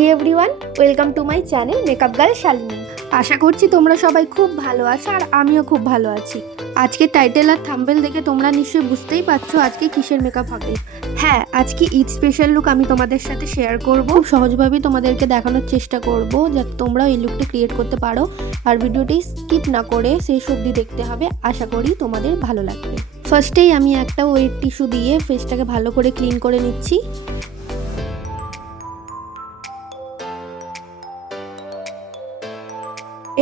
High everyone, welcome to my channel makeup girl Shalini. আশা করছি তোমরা সবাই খুব ভালো আছো আর আমিও খুব ভালো আছি। আজকে টাইটেল আর থাম্বনেল দেখে তোমরা নিশ্চয়ই বুঝতেই পারছো আজকে কিসের মেকআপ হবে। হ্যাঁ, আজকে ঈদ স্পেশাল লুক আমি তোমাদের সাথে শেয়ার করব। খুব সহজভাবেই তোমাদেরকে দেখানোর চেষ্টা করব যাতে তোমরাও এই লুকটা ক্রিয়েট করতে পারো। আর ভিডিওটি স্কিপ না করে শেষ অবধি দেখতে হবে, আশা করি তোমাদের ভালো লাগবে। ফার্স্টেই আমি একটা ওয়েট টিস্যু দিয়ে ফেসটাকে ভালো করে ক্লিন করে নিচ্ছি।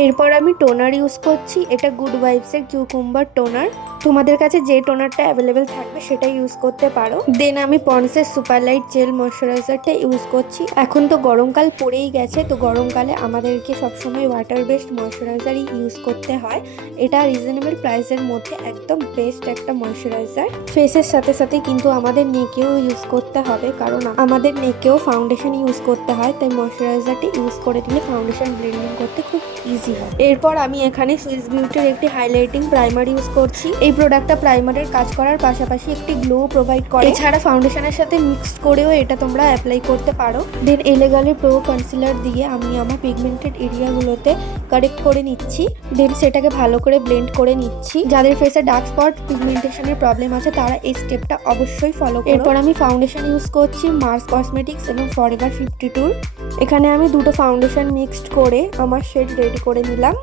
এরপর আমি টোনার ইউজ করছি, এটা গুড ভাইবসের কিউকুম্বার টোনার। তোমাদের কাছে যে টোনারটা অ্যাভেলেবেল থাকবে সেটা ইউজ করতে পারো। দেন আমি পন্ডসের সুপার লাইট জেল ময়শ্চারাইজারটা ইউজ করছি। এখন তো গরমকাল পড়েই গেছে, তো গরমকালে আমাদেরকে সবসময় ওয়াটার বেসড ময়শ্চারাইজারই ইউজ করতে হয়। এটা রিজনেবল প্রাইসের মধ্যে একদম বেস্ট একটা ময়শ্চারাইজার। ফেসের সাথে সাথে কিন্তু আমাদের নেকেও ইউজ করতে হবে, কারণ আমাদের নেকেও ফাউন্ডেশন ইউজ করতে হয়, তাই ময়শ্চারাইজারটি ইউজ করে দিলে ফাউন্ডেশন ব্লেন্ডিং করতে খুব ইজি হয়। এরপর আমি এখানে সুইস বিউটির একটি হাইলাইটিং প্রাইমার ইউজ করছি। এই প্রোডাক্টটা প্রাইমারের কাজ করার পাশাপাশি একটি গ্লো প্রোভাইড করে। এছাড়া ফাউন্ডেশনের সাথে মিক্সড করেও এটা তোমরা অ্যাপ্লাই করতে পারো। দেন এলেগালে প্রো কনসিলার দিয়ে আমি আমার পিগমেন্টেড এরিয়াগুলোতে কারেক্ট করে নিচ্ছি। দেন সেটাকে ভালো করে ব্লেন্ড করে নিচ্ছি। যাদের ফেসে ডার্ক স্পট পিগমেন্টেশনের প্রবলেম আছে তারা এই স্টেপটা অবশ্যই ফলো করো। এরপর আমি ফাউন্ডেশন ইউজ করছি মার্স কসমেটিক্স এবং ফরএভার 52। এখানে আমি দুটো ফাউন্ডেশন মিক্সড করে আমার শেড রেডি করে নিলাম।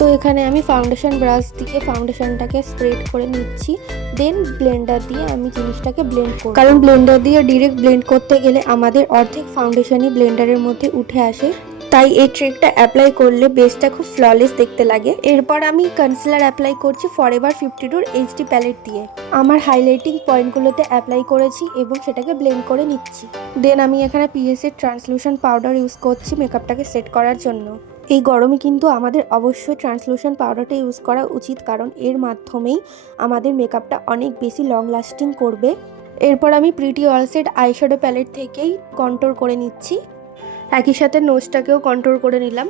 তো এখানে আমি ফাউন্ডেশন ব্রাশ দিয়ে ফাউন্ডেশনটাকে স্প্রেড করে নিচ্ছি। দেন ব্লেন্ডার দিয়ে আমি জিনিসটাকে ব্লেন্ড করব, কারণ ব্লেন্ডার দিয়ে ডিরেক্ট ব্লেন্ড করতে গেলে আমাদের অর্ধেক ফাউন্ডেশনই ব্লেন্ডারের মধ্যে উঠে আসে, তাই এই ট্রিকটা অ্যাপ্লাই করলে বেসটা খুব ফ্ললেস দেখতে লাগে। এরপর আমি কনসিলার অ্যাপ্লাই করছি ফরএভার 52 এইচডি প্যালেট দিয়ে। আমার হাইলাইটিং পয়েন্টগুলোতে অ্যাপ্লাই করেছি এবং সেটাকে ব্লেন্ড করে নিচ্ছি। দেন আমি এখানে পিএসএ ট্রান্সলুশন পাউডার ইউজ করছি মেকআপটাকে সেট করার জন্য। এই গরমে কিন্তু আমাদের অবশ্যই ট্রান্সলুশন পাউডারটা ইউজ করা উচিত, কারণ এর মাধ্যমেই আমাদের মেকআপটা অনেক বেশি লং লাস্টিং করবে। এরপর আমি pretty all set eyeshadow palette থেকেই কন্ট্রোল করে নিচ্ছি। একই সাথে নোজটাকেও কন্ট্রোল করে নিলাম।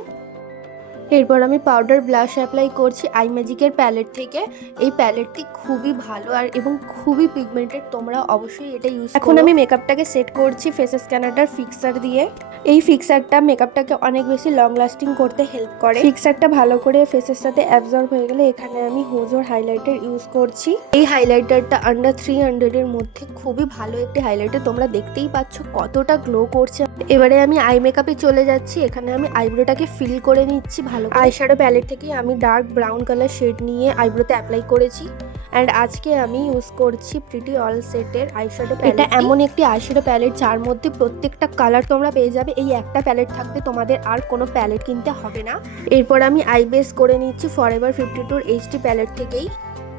এরপর আমি পাউডার ব্লাশ অ্যাপ্লাই করছি আই ম্যাজিকের প্যালেট থেকে। এই প্যালেটটি খুবই ভালো আর এবং খুবই পিগমেন্টেড, তোমরা অবশ্যই এটা ইউজ করো। এখন আমি মেকআপটাকে সেট করছি ফেসেস ক্যানাডার ফিক্সার দিয়ে। এই ফিক্সারটা মেকআপটাকে অনেক বেশি লং লাস্টিং করতে হেল্প করে। ফিক্সারটা ভালো করে ফেসের সাথে অ্যাবজর্ব হয়ে গেলে এখানে আমি হোজোর হাইলাইটার ইউজ করছি। এই হাইলাইটারটা আন্ডার 300 এর মধ্যে খুবই ভালো একটি হাইলাইটার, তোমরা দেখতেই পাচ্ছ কতটা গ্লো করছে। এবারে আমি আই মেকআপে চলে যাচ্ছি। এখানে আমি আইব্রোটাকে ফিল করে নিচ্ছি ভালো। আইশ্যাডো প্যালেট থেকে আমি ডার্ক ব্রাউন কালার শেড নিয়ে আইব্রোতে অ্যাপ্লাই করেছি। অ্যান্ড আজকে আমি ইউজ করছি প্রিটি অল সেটের আইশ্যাডো প্যালেট। এটা এমন একটি আইশ্যাডো প্যালেট যার মধ্যে প্রত্যেকটা কালার তোমরা পেয়ে যাবে। এই একটা প্যালেট থাকতে তোমাদের আর কোনো প্যালেট কিনতে হবে না। এরপর আমি আই বেস করে নিচ্ছি ফরএভার 52 এইচডি প্যালেট থেকেই।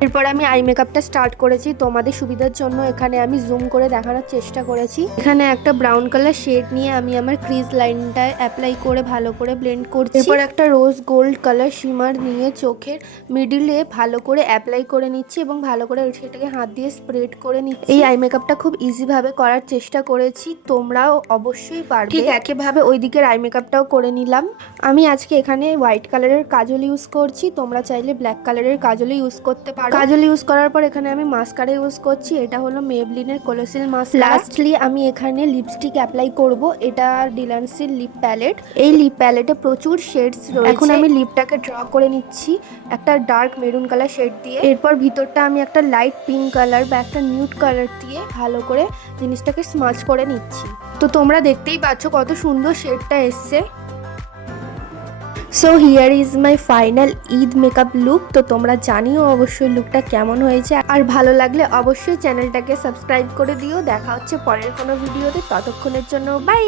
এরপর আমি আই মেকআপটা স্টার্ট করেছি। তোমাদের সুবিধার জন্য এখানে আমি জুম করে দেখানোর চেষ্টা করেছি। এখানে একটা ব্রাউন কালার শেড নিয়ে আমি আমার ক্রিজ লাইনটা অ্যাপ্লাই করে ভালো করে ব্লেন্ড করছি। এরপর একটা রোজ গোল্ড কালার শিমার নিয়ে চোখের মিডিলে ভালো করে অ্যাপ্লাই করে নিচ্ছি এবং ভালো করে সেটাকে হাত দিয়ে স্প্রেড করে নিচ্ছি। এই আই মেকআপটা খুব ইজিভাবে করার চেষ্টা করেছি, তোমরাও অবশ্যই পারবে। ঠিক একইভাবে ওই দিকের আই মেকআপটাও করে নিলাম। আমি আজকে এখানে হোয়াইট কালারের কাজল ইউজ করছি, তোমরা চাইলে ব্ল্যাক কালারের কাজল ইউজ করতে পারো। কাজল ইউজ করার পর এখানে আমি মাস্কারা ইউজ করছি, এটা হলো মেবলিনের কোলোসিল মাস্কারা। লাস্টলি আমি এখানে লিপস্টিক অ্যাপ্লাই করব, এটা ডিলান্সির লিপ প্যালেট। এই লিপ প্যালেটে প্রচুর শেডস রয়েছে। এখন আমি লিপটাকে ড্র করে নিচ্ছি একটা ডার্ক মেরুন কালার শেড দিয়ে। এরপর ভিতরটা আমি একটা লাইট পিঙ্ক কালার বা একটা নিউড কালার দিয়ে ভালো করে জিনিসটাকে স্মাচ করে নিচ্ছি। তো তোমরা দেখতেই পাচ্ছ কত সুন্দর শেডটা এসছে। So here is my final Eid makeup look. তো তোমরা জানিও অবশ্যই লুকটা কেমন হয়েছে, আর ভালো লাগলে অবশ্যই চ্যানেলটাকে সাবস্ক্রাইব করে দিও। দেখা হচ্ছে পরের কোনো ভিডিওতে, ততক্ষণের জন্য বাই।